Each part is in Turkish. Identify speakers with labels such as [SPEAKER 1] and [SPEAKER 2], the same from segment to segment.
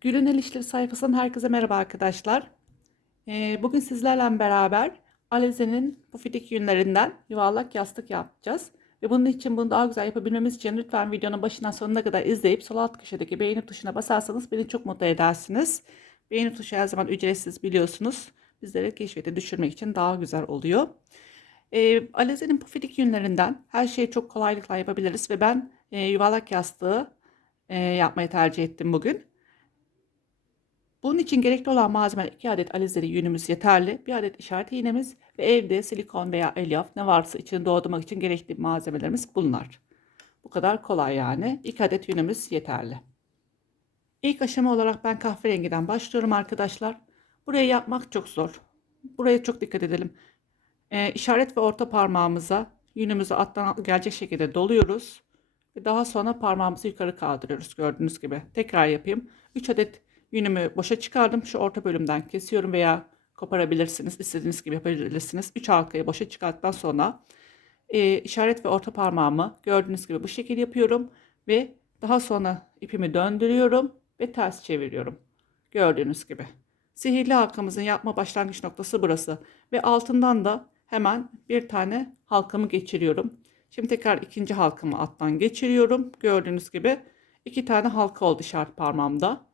[SPEAKER 1] Gül'ün El İşleri sayfasından herkese merhaba arkadaşlar. Ee, bugün sizlerle beraber Alize'nin pufidik yünlerinden yuvarlak yastık yapacağız. Ve bunun için bunu daha güzel yapabilmemiz için lütfen videonun başından sonuna kadar izleyip sol alt köşedeki beğeni tuşuna basarsanız beni çok mutlu edersiniz. Beğeni tuşu her zaman ücretsiz biliyorsunuz. Bizleri keşfete düşürmek için daha güzel oluyor. Ee, Alize'nin pufidik yünlerinden her şeyi çok kolaylıkla yapabiliriz ve ben e, yuvarlak yastığı e, yapmayı tercih ettim bugün. Bunun için gerekli olan malzemeler 2 adet alizeli yünümüz yeterli. 1 adet işaret iğnemiz ve evde silikon veya elyaf ne varsa içini doldurmak için gerekli malzemelerimiz bunlar. Bu kadar kolay yani. 2 adet yünümüz yeterli. İlk aşama olarak ben kahverengiden başlıyorum arkadaşlar. Burayı yapmak çok zor. Buraya çok dikkat edelim. Ee, işaret ve orta parmağımıza yünümüzü alttan gelecek şekilde doluyoruz. Ve daha sonra parmağımızı yukarı kaldırıyoruz gördüğünüz gibi. Tekrar yapayım. 3 adet Yünümü boşa çıkardım. Şu orta bölümden kesiyorum veya koparabilirsiniz. İstediğiniz gibi yapabilirsiniz. 3 halkayı boşa çıkarttıktan sonra e, işaret ve orta parmağımı gördüğünüz gibi bu şekilde yapıyorum. Ve daha sonra ipimi döndürüyorum ve ters çeviriyorum. Gördüğünüz gibi. Sihirli halkamızın yapma başlangıç noktası burası. Ve altından da hemen bir tane halkamı geçiriyorum. Şimdi tekrar ikinci halkamı alttan geçiriyorum. Gördüğünüz gibi iki tane halka oldu işaret parmağımda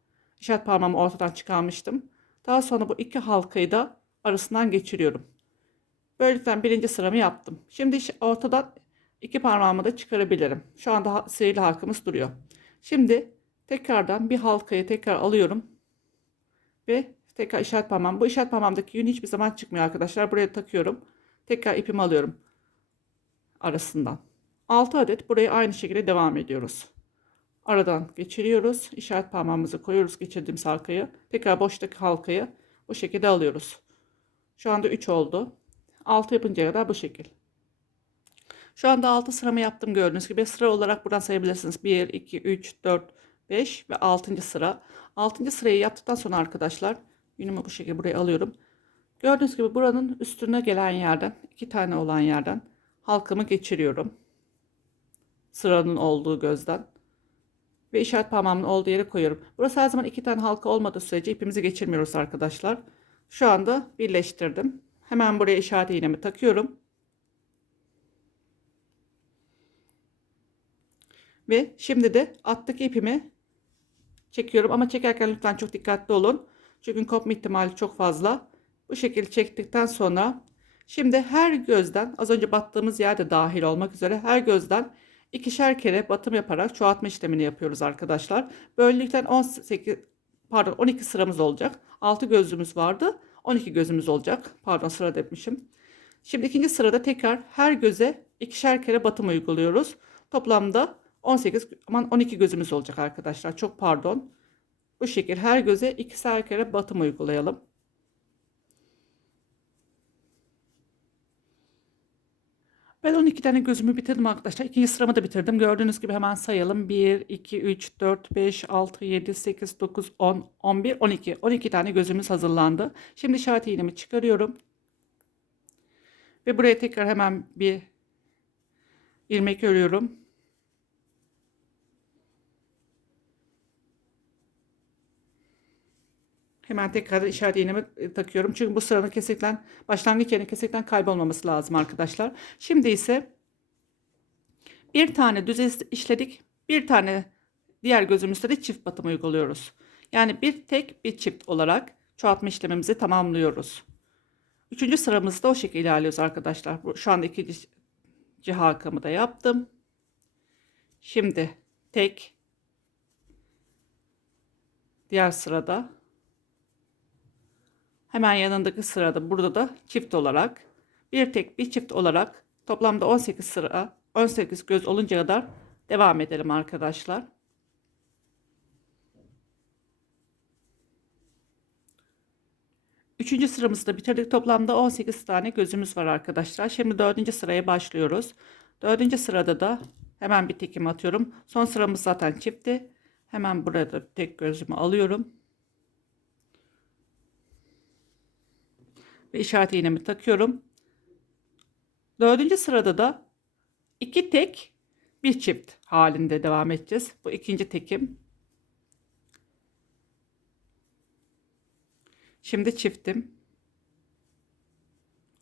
[SPEAKER 1] işaret parmağımı ortadan çıkarmıştım. Daha sonra bu iki halkayı da arasından geçiriyorum. Böylelikle birinci sıramı yaptım. Şimdi ortadan iki parmağımı da çıkarabilirim. Şu anda sihirli halkamız duruyor. Şimdi tekrardan bir halkayı tekrar alıyorum. Ve tekrar işaret parmağım. Bu işaret parmağımdaki yün hiçbir zaman çıkmıyor arkadaşlar. Buraya takıyorum. Tekrar ipimi alıyorum. Arasından. 6 adet buraya aynı şekilde devam ediyoruz. Aradan geçiriyoruz. İşaret parmağımızı koyuyoruz geçirdiğimiz halkayı. Tekrar boştaki halkayı bu şekilde alıyoruz. Şu anda 3 oldu. 6 yapıncaya kadar bu şekil. Şu anda 6 sıramı yaptım gördüğünüz gibi. Sıra olarak buradan sayabilirsiniz. 1, 2, 3, 4, 5 ve 6. sıra. 6. sırayı yaptıktan sonra arkadaşlar yünümü bu şekilde buraya alıyorum. Gördüğünüz gibi buranın üstüne gelen yerden iki tane olan yerden halkamı geçiriyorum. Sıranın olduğu gözden ve işaret parmağımın olduğu yere koyuyorum. Burası her zaman iki tane halka olmadığı sürece ipimizi geçirmiyoruz arkadaşlar. Şu anda birleştirdim. Hemen buraya işaret iğnemi takıyorum. Ve şimdi de alttaki ipimi çekiyorum ama çekerken lütfen çok dikkatli olun. Çünkü kopma ihtimali çok fazla. Bu şekilde çektikten sonra şimdi her gözden az önce battığımız yerde dahil olmak üzere her gözden ikişer kere batım yaparak çoğaltma işlemini yapıyoruz arkadaşlar. Böylelikle 18 pardon 12 sıramız olacak. 6 gözümüz vardı. 12 gözümüz olacak. Pardon sıra demişim. Şimdi ikinci sırada tekrar her göze ikişer kere batım uyguluyoruz. Toplamda 18 aman 12 gözümüz olacak arkadaşlar. Çok pardon. Bu şekil her göze ikişer kere batım uygulayalım. Ben 12 tane gözümü bitirdim arkadaşlar. İkinci sıramı da bitirdim. Gördüğünüz gibi hemen sayalım. 1, 2, 3, 4, 5, 6, 7, 8, 9, 10, 11, 12. 12 tane gözümüz hazırlandı. Şimdi işaret iğnemi çıkarıyorum. Ve buraya tekrar hemen bir ilmek örüyorum. Hemen tekrar işaret iğnemi e, takıyorum. Çünkü bu sıranın kesinlikle başlangıç yerine kesinlikle kaybolmaması lazım arkadaşlar. Şimdi ise bir tane düz işledik. Bir tane diğer gözümüzde de çift batım uyguluyoruz. Yani bir tek bir çift olarak çoğaltma işlemimizi tamamlıyoruz. Üçüncü sıramızda o şekilde ilerliyoruz arkadaşlar. Şu anda ikinci halkamı da yaptım. Şimdi tek diğer sırada Hemen yanındaki sırada burada da çift olarak bir tek bir çift olarak toplamda 18 sıra 18 göz olunca kadar devam edelim arkadaşlar. Üçüncü sıramızı da bitirdik. Toplamda 18 tane gözümüz var arkadaşlar. Şimdi dördüncü sıraya başlıyoruz. Dördüncü sırada da hemen bir tekim atıyorum. Son sıramız zaten çifti. Hemen burada tek gözümü alıyorum. Ve işaret iğnemi takıyorum. Dördüncü sırada da iki tek bir çift halinde devam edeceğiz. Bu ikinci tekim. Şimdi çiftim.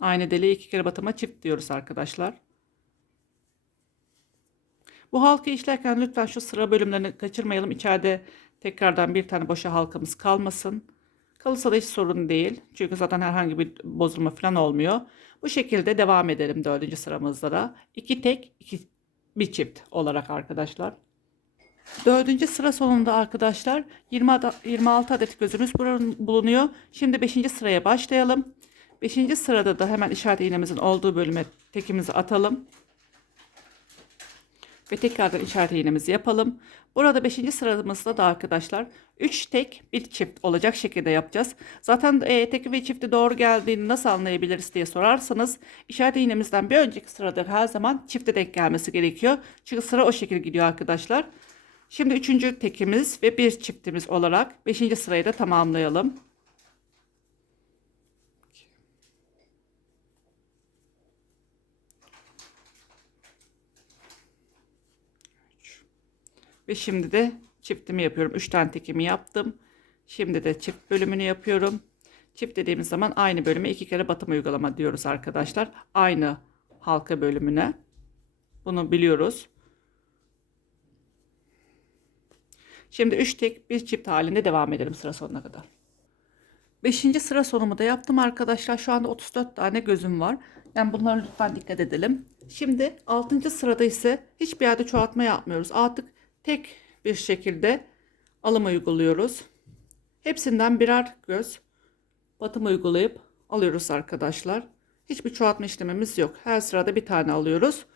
[SPEAKER 1] Aynı deliğe iki kere batıma çift diyoruz arkadaşlar. Bu halka işlerken lütfen şu sıra bölümlerini kaçırmayalım. İçeride tekrardan bir tane boşa halkamız kalmasın. Kalırsa da hiç sorun değil. Çünkü zaten herhangi bir bozulma falan olmuyor. Bu şekilde devam edelim dördüncü sıramızda da. İki tek, iki, bir çift olarak arkadaşlar. Dördüncü sıra sonunda arkadaşlar 20 ada- 26 adet gözümüz bulunuyor. Şimdi 5. sıraya başlayalım. 5. sırada da hemen işaret iğnemizin olduğu bölüme tekimizi atalım. Ve tekrardan işaret iğnemizi yapalım. Burada 5. sıramızda da arkadaşlar 3 tek bir çift olacak şekilde yapacağız. Zaten e, tek ve çifti doğru geldiğini nasıl anlayabiliriz diye sorarsanız işaret iğnemizden bir önceki sırada her zaman çifte denk gelmesi gerekiyor. Çünkü sıra o şekilde gidiyor arkadaşlar. Şimdi üçüncü tekimiz ve bir çiftimiz olarak 5. sırayı da tamamlayalım. Ve şimdi de çiftimi yapıyorum. 3 tane tekimi yaptım. Şimdi de çift bölümünü yapıyorum. Çift dediğimiz zaman aynı bölüme iki kere batım uygulama diyoruz arkadaşlar. Aynı halka bölümüne. Bunu biliyoruz. Şimdi 3 tek bir çift halinde devam edelim sıra sonuna kadar. 5. sıra sonumu da yaptım arkadaşlar. Şu anda 34 tane gözüm var. Yani bunlara lütfen dikkat edelim. Şimdi 6. sırada ise hiçbir yerde çoğaltma yapmıyoruz. Artık tek bir şekilde alım uyguluyoruz. Hepsinden birer göz batım uygulayıp alıyoruz arkadaşlar. Hiçbir çoğaltma işlemimiz yok. Her sırada bir tane alıyoruz.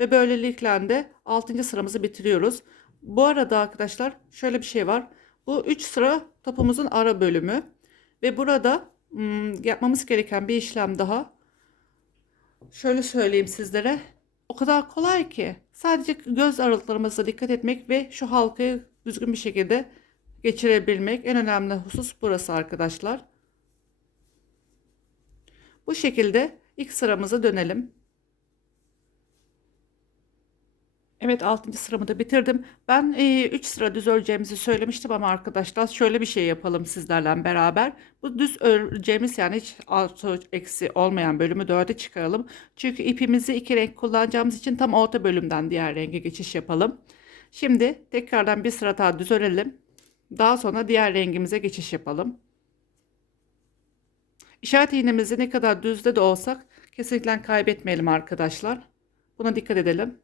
[SPEAKER 1] Ve böylelikle de 6. sıramızı bitiriyoruz. Bu arada arkadaşlar şöyle bir şey var. Bu 3 sıra topumuzun ara bölümü. Ve burada hmm, yapmamız gereken bir işlem daha. Şöyle söyleyeyim sizlere. O kadar kolay ki. Sadece göz aralıklarımıza dikkat etmek ve şu halkayı düzgün bir şekilde geçirebilmek. En önemli husus burası arkadaşlar. Bu şekilde ilk sıramıza dönelim. Evet 6. sıramı da bitirdim. Ben 3 sıra düz öreceğimizi söylemiştim ama arkadaşlar şöyle bir şey yapalım sizlerle beraber. Bu düz öreceğimiz yani hiç artı eksi olmayan bölümü 4'e çıkaralım. Çünkü ipimizi iki renk kullanacağımız için tam orta bölümden diğer renge geçiş yapalım. Şimdi tekrardan bir sıra daha düz örelim. Daha sonra diğer rengimize geçiş yapalım. İşaret iğnemizi ne kadar düzde de olsak kesinlikle kaybetmeyelim arkadaşlar. Buna dikkat edelim.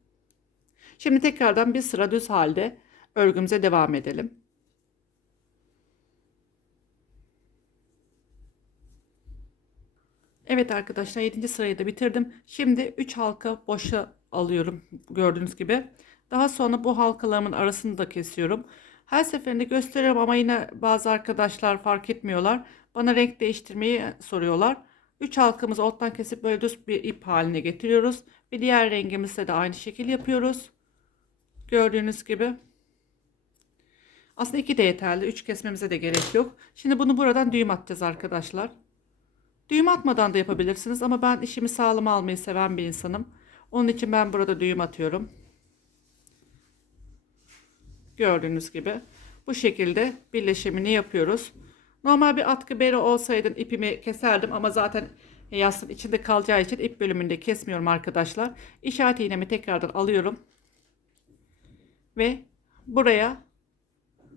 [SPEAKER 1] Şimdi tekrardan bir sıra düz halde örgümüze devam edelim. Evet arkadaşlar 7. sırayı da bitirdim. Şimdi 3 halka boşa alıyorum gördüğünüz gibi. Daha sonra bu halkalarımın arasını da kesiyorum. Her seferinde gösteriyorum ama yine bazı arkadaşlar fark etmiyorlar. Bana renk değiştirmeyi soruyorlar. 3 halkamızı alttan kesip böyle düz bir ip haline getiriyoruz. Ve diğer rengimizde de aynı şekil yapıyoruz. Gördüğünüz gibi. Aslında iki de yeterli. Üç kesmemize de gerek yok. Şimdi bunu buradan düğüm atacağız arkadaşlar. Düğüm atmadan da yapabilirsiniz ama ben işimi sağlam almayı seven bir insanım. Onun için ben burada düğüm atıyorum. Gördüğünüz gibi. Bu şekilde birleşimini yapıyoruz. Normal bir atkı beri olsaydı ipimi keserdim ama zaten yastığın içinde kalacağı için ip bölümünde kesmiyorum arkadaşlar. İşaret iğnemi tekrardan alıyorum. Ve buraya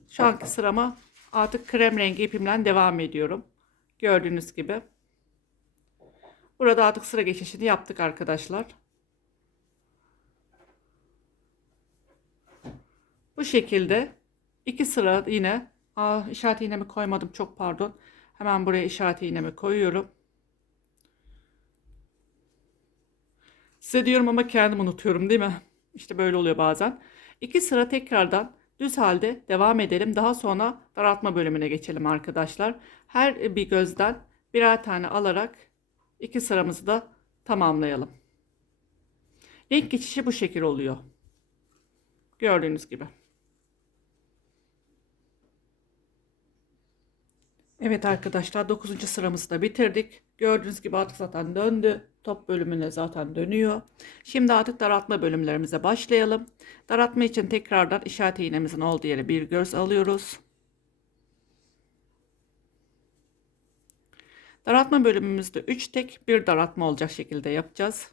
[SPEAKER 1] şu anki sırama artık krem rengi ipimle devam ediyorum. Gördüğünüz gibi. Burada artık sıra geçişini yaptık arkadaşlar. Bu şekilde iki sıra yine Aa, işaret iğnemi koymadım çok pardon. Hemen buraya işaret iğnemi koyuyorum. Size diyorum ama kendim unutuyorum değil mi? İşte böyle oluyor bazen. İki sıra tekrardan düz halde devam edelim. Daha sonra daraltma bölümüne geçelim arkadaşlar. Her bir gözden birer tane alarak iki sıramızı da tamamlayalım. Renk geçişi bu şekil oluyor. Gördüğünüz gibi. Evet arkadaşlar 9. sıramızı da bitirdik. Gördüğünüz gibi artık zaten döndü. Top bölümüne zaten dönüyor. Şimdi artık daraltma bölümlerimize başlayalım. Daraltma için tekrardan işaret iğnemizin olduğu yere bir göz alıyoruz. Daraltma bölümümüzde 3 tek bir daraltma olacak şekilde yapacağız.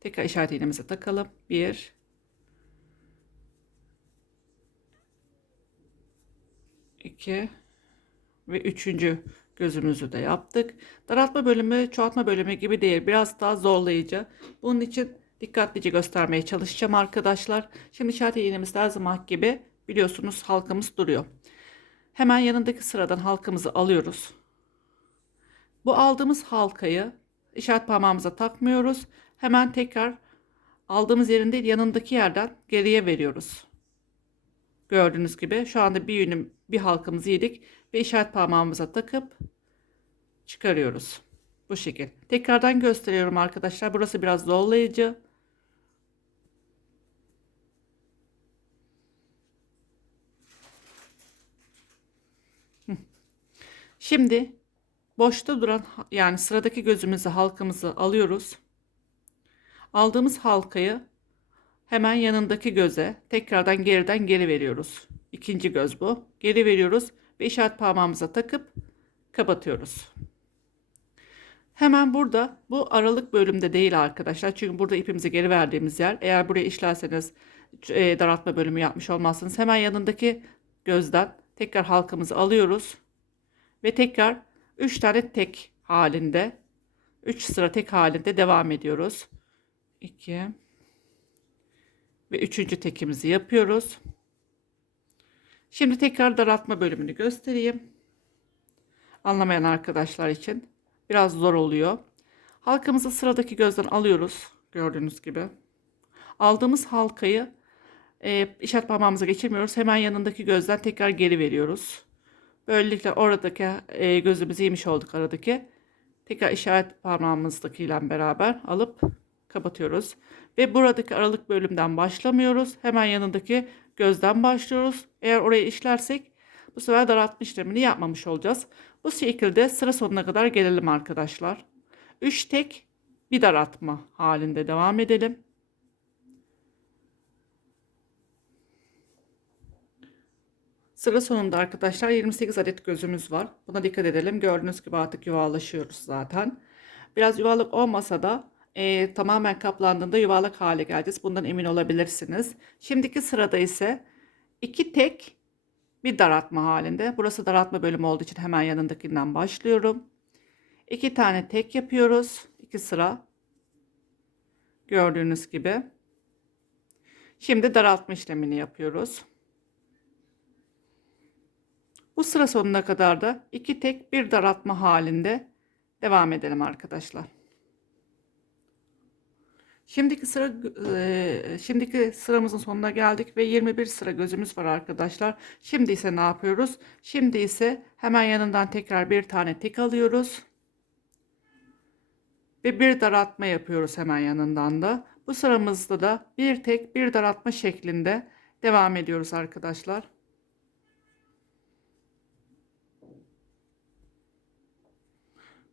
[SPEAKER 1] Tekrar işaret iğnemize takalım. 1 2 ve üçüncü gözümüzü de yaptık. Daraltma bölümü çoğaltma bölümü gibi değil. Biraz daha zorlayıcı. Bunun için dikkatlice göstermeye çalışacağım arkadaşlar. Şimdi işaret iğnemizde her zaman gibi biliyorsunuz halkamız duruyor. Hemen yanındaki sıradan halkamızı alıyoruz. Bu aldığımız halkayı işaret parmağımıza takmıyoruz. Hemen tekrar aldığımız yerin değil yanındaki yerden geriye veriyoruz. Gördüğünüz gibi şu anda bir yünüm bir halkamızı yedik ve işaret parmağımıza takıp çıkarıyoruz. Bu şekil. Tekrardan gösteriyorum arkadaşlar. Burası biraz zorlayıcı. Şimdi boşta duran yani sıradaki gözümüzü halkamızı alıyoruz. Aldığımız halkayı hemen yanındaki göze tekrardan geriden geri veriyoruz. İkinci göz bu. Geri veriyoruz ve işaret parmağımıza takıp kapatıyoruz. Hemen burada bu aralık bölümde değil arkadaşlar. Çünkü burada ipimizi geri verdiğimiz yer. Eğer buraya işlerseniz e, daraltma bölümü yapmış olmazsınız. Hemen yanındaki gözden tekrar halkamızı alıyoruz. Ve tekrar 3 tane tek halinde 3 sıra tek halinde devam ediyoruz. 2 ve üçüncü tekimizi yapıyoruz. Şimdi tekrar daraltma bölümünü göstereyim. Anlamayan arkadaşlar için biraz zor oluyor. Halkamızı sıradaki gözden alıyoruz. Gördüğünüz gibi. Aldığımız halkayı e, işaret parmağımıza geçirmiyoruz. Hemen yanındaki gözden tekrar geri veriyoruz. Böylelikle oradaki e, gözümüzü yemiş olduk aradaki. Tekrar işaret parmağımızdakiyle beraber alıp kapatıyoruz. Ve buradaki aralık bölümden başlamıyoruz. Hemen yanındaki gözden başlıyoruz. Eğer oraya işlersek bu sefer daraltma işlemini yapmamış olacağız. Bu şekilde sıra sonuna kadar gelelim arkadaşlar. 3 tek bir daraltma halinde devam edelim. Sıra sonunda arkadaşlar 28 adet gözümüz var. Buna dikkat edelim. Gördüğünüz gibi artık yuvarlaşıyoruz zaten. Biraz yuvarlak olmasa da e, tamamen kaplandığında yuvarlak hale geleceğiz. Bundan emin olabilirsiniz. Şimdiki sırada ise iki tek bir daraltma halinde. Burası daraltma bölümü olduğu için hemen yanındakinden başlıyorum. İki tane tek yapıyoruz. iki sıra. Gördüğünüz gibi. Şimdi daraltma işlemini yapıyoruz. Bu sıra sonuna kadar da iki tek bir daraltma halinde devam edelim arkadaşlar. Şimdiki sıra e, şimdiki sıramızın sonuna geldik ve 21 sıra gözümüz var arkadaşlar. Şimdi ise ne yapıyoruz? Şimdi ise hemen yanından tekrar bir tane tek alıyoruz. Ve bir daraltma yapıyoruz hemen yanından da. Bu sıramızda da bir tek bir daraltma şeklinde devam ediyoruz arkadaşlar.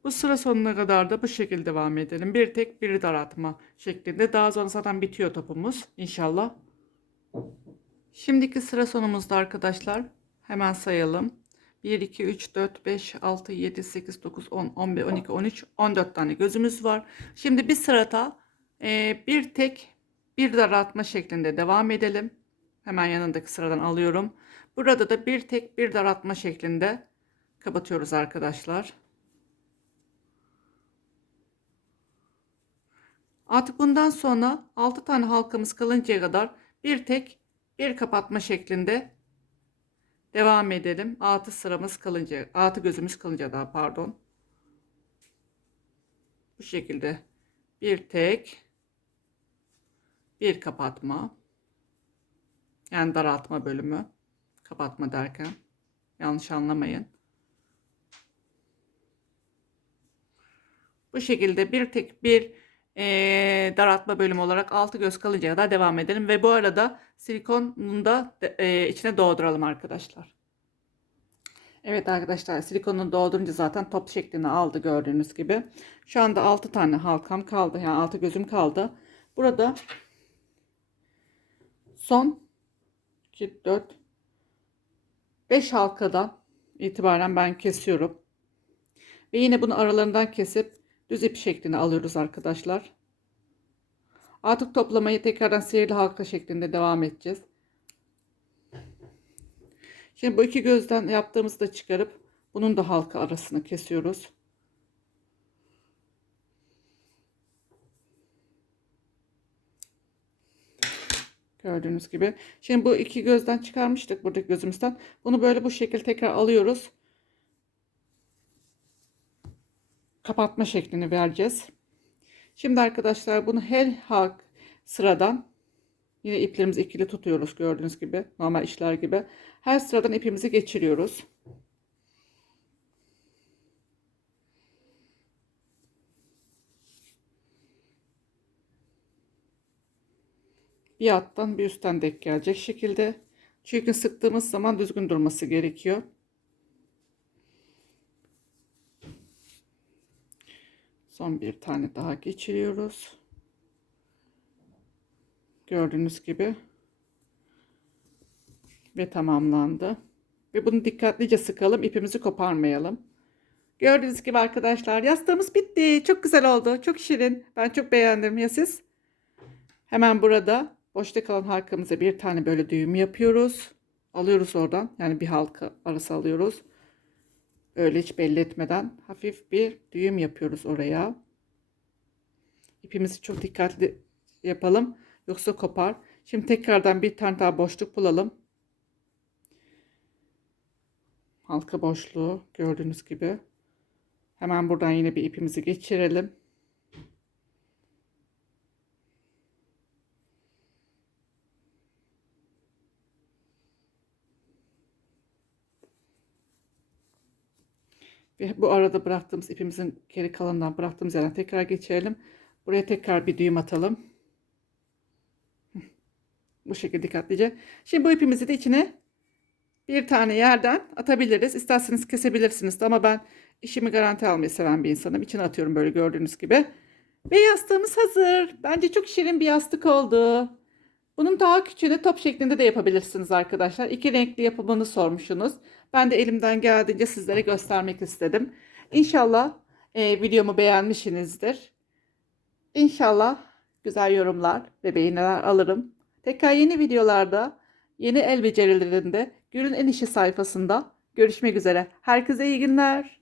[SPEAKER 1] Bu sıra sonuna kadar da bu şekilde devam edelim. Bir tek bir daraltma şeklinde. Daha sonra zaten bitiyor topumuz inşallah. Şimdiki sıra sonumuzda arkadaşlar. Hemen sayalım. 1, 2, 3, 4, 5, 6, 7, 8, 9, 10, 11, 12, 13, 14 tane gözümüz var. Şimdi bir sırada e, bir tek bir daraltma şeklinde devam edelim. Hemen yanındaki sıradan alıyorum. Burada da bir tek bir daraltma şeklinde kapatıyoruz arkadaşlar. Artık bundan sonra 6 tane halkamız kalıncaya kadar bir tek bir kapatma şeklinde devam edelim. 6 sıramız kalınca, 6 gözümüz kalınca daha pardon. Bu şekilde bir tek bir kapatma yani daraltma bölümü kapatma derken yanlış anlamayın. Bu şekilde bir tek bir e, daraltma bölümü olarak altı göz kalıncaya kadar devam edelim. Ve bu arada silikonunu da e, içine dolduralım arkadaşlar. Evet arkadaşlar silikonunu doldurunca zaten top şeklini aldı gördüğünüz gibi. Şu anda 6 tane halkam kaldı. Yani 6 gözüm kaldı. Burada son 2, 4, 5 halkadan itibaren ben kesiyorum. Ve yine bunu aralarından kesip düz ip şeklinde alıyoruz arkadaşlar. Artık toplamayı tekrardan sihirli halka şeklinde devam edeceğiz. Şimdi bu iki gözden yaptığımızı da çıkarıp bunun da halka arasını kesiyoruz. Gördüğünüz gibi. Şimdi bu iki gözden çıkarmıştık buradaki gözümüzden. Bunu böyle bu şekilde tekrar alıyoruz. Kapatma şeklini vereceğiz. Şimdi arkadaşlar bunu her halk sıradan yine iplerimizi ikili tutuyoruz gördüğünüz gibi. Normal işler gibi. Her sıradan ipimizi geçiriyoruz. bir alttan bir üstten denk gelecek şekilde. Çünkü sıktığımız zaman düzgün durması gerekiyor. Son bir tane daha geçiriyoruz. Gördüğünüz gibi. Ve tamamlandı. Ve bunu dikkatlice sıkalım. ipimizi koparmayalım. Gördüğünüz gibi arkadaşlar yastığımız bitti. Çok güzel oldu. Çok şirin. Ben çok beğendim. Ya siz? Hemen burada boşta kalan halkamıza bir tane böyle düğüm yapıyoruz. Alıyoruz oradan. Yani bir halka arası alıyoruz. Öyle hiç belli etmeden hafif bir düğüm yapıyoruz oraya. İpimizi çok dikkatli yapalım. Yoksa kopar. Şimdi tekrardan bir tane daha boşluk bulalım. Halka boşluğu gördüğünüz gibi. Hemen buradan yine bir ipimizi geçirelim. Ve bu arada bıraktığımız ipimizin geri kalanından bıraktığımız yerden tekrar geçirelim. Buraya tekrar bir düğüm atalım. Bu şekilde dikkatlice. Şimdi bu ipimizi de içine bir tane yerden atabiliriz. İsterseniz kesebilirsiniz de ama ben işimi garanti almayı seven bir insanım. İçine atıyorum böyle gördüğünüz gibi. Ve yastığımız hazır. Bence çok şirin bir yastık oldu. Bunun daha küçüğünü top şeklinde de yapabilirsiniz arkadaşlar. İki renkli yapımını sormuşsunuz. Ben de elimden geldiğince sizlere göstermek istedim. İnşallah e, videomu beğenmişsinizdir. İnşallah güzel yorumlar ve beğeniler alırım. Tekrar yeni videolarda, yeni el becerilerinde Gül'ün en işi sayfasında görüşmek üzere. Herkese iyi günler.